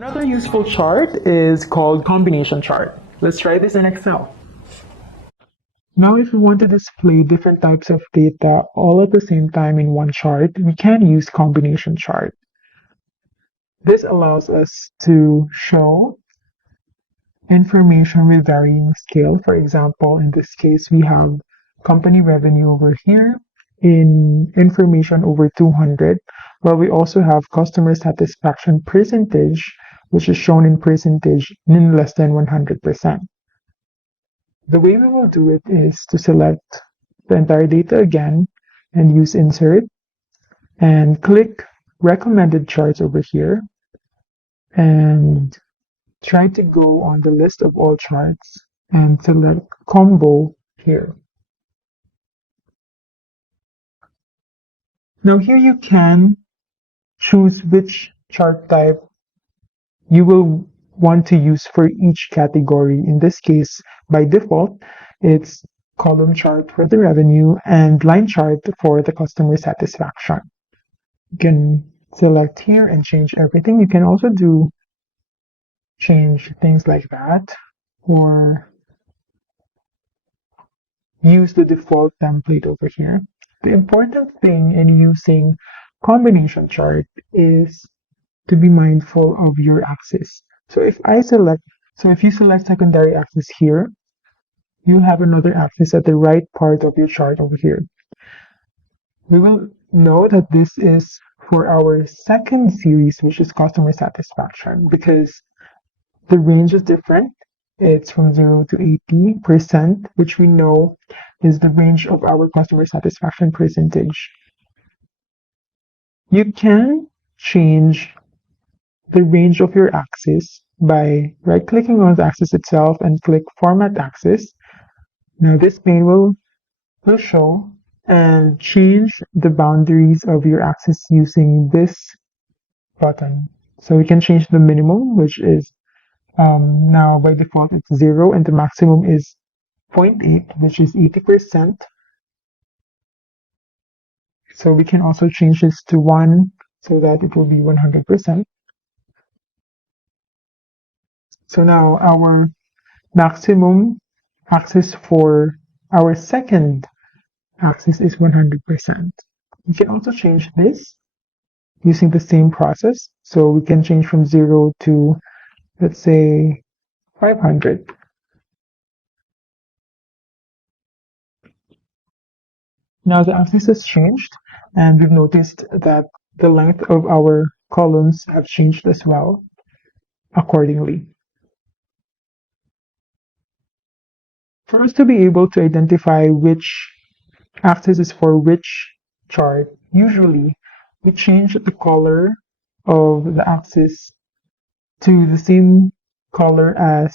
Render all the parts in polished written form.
Another useful chart is called combination chart. Let's try this in Excel. Now, if we want to display different types of data all at the same time in one chart, we can use combination chart. This allows us to show information with varying scale. For example, in this case, we have company revenue over here in information over 200, while we also have customer satisfaction percentage, which is shown in percentage in less than 100%. The way we will do it is to select the entire data again and use insert and click recommended charts over here and try to go on the list of all charts and select combo here. Now here you can choose which chart type you will want to use for each category. In this case, by default, it's column chart for the revenue and line chart for the customer satisfaction. You can select here and change everything. You can also change things like that or use the default template over here. The important thing in using combination chart is to be mindful of your axis. So if you select secondary axis here, you'll have another axis at the right part of your chart over here. We will know that this is for our second series, which is customer satisfaction, because the range is different. It's from 0 to 80%, which we know is the range of our customer satisfaction percentage. You can change the range of your axis by right-clicking on the axis itself and click Format Axis. Now this pane will show and change the boundaries of your axis using this button. So we can change the minimum, which is now by default it's 0, and the maximum is 0.8, which is 80%. So we can also change this to 1 so that it will be 100%. So now our maximum axis for our second axis is 100%. We can also change this using the same process. So we can change from 0 to, let's say, 500. Now the axis has changed, and we've noticed that the length of our columns have changed as well accordingly. For us to be able to identify which axis is for which chart, usually we change the color of the axis to the same color as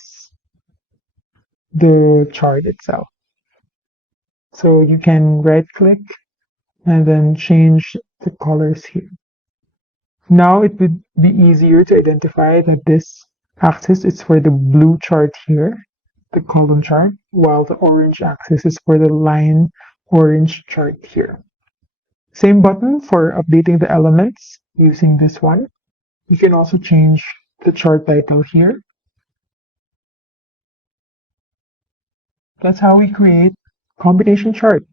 the chart itself. So you can right click and then change the colors here. Now it would be easier to identify that this axis is for the blue chart here, the column chart, while the orange axis is for the line orange chart here. Same button for updating the elements using this one. You can also change the chart title here. That's how we create combination chart.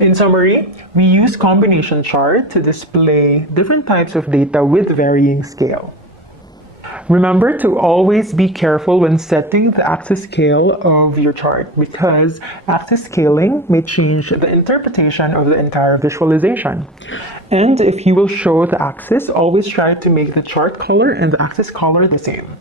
In summary, we use combination chart to display different types of data with varying scale. Remember to always be careful when setting the axis scale of your chart, because axis scaling may change the interpretation of the entire visualization. And if you will show the axis, always try to make the chart color and the axis color the same.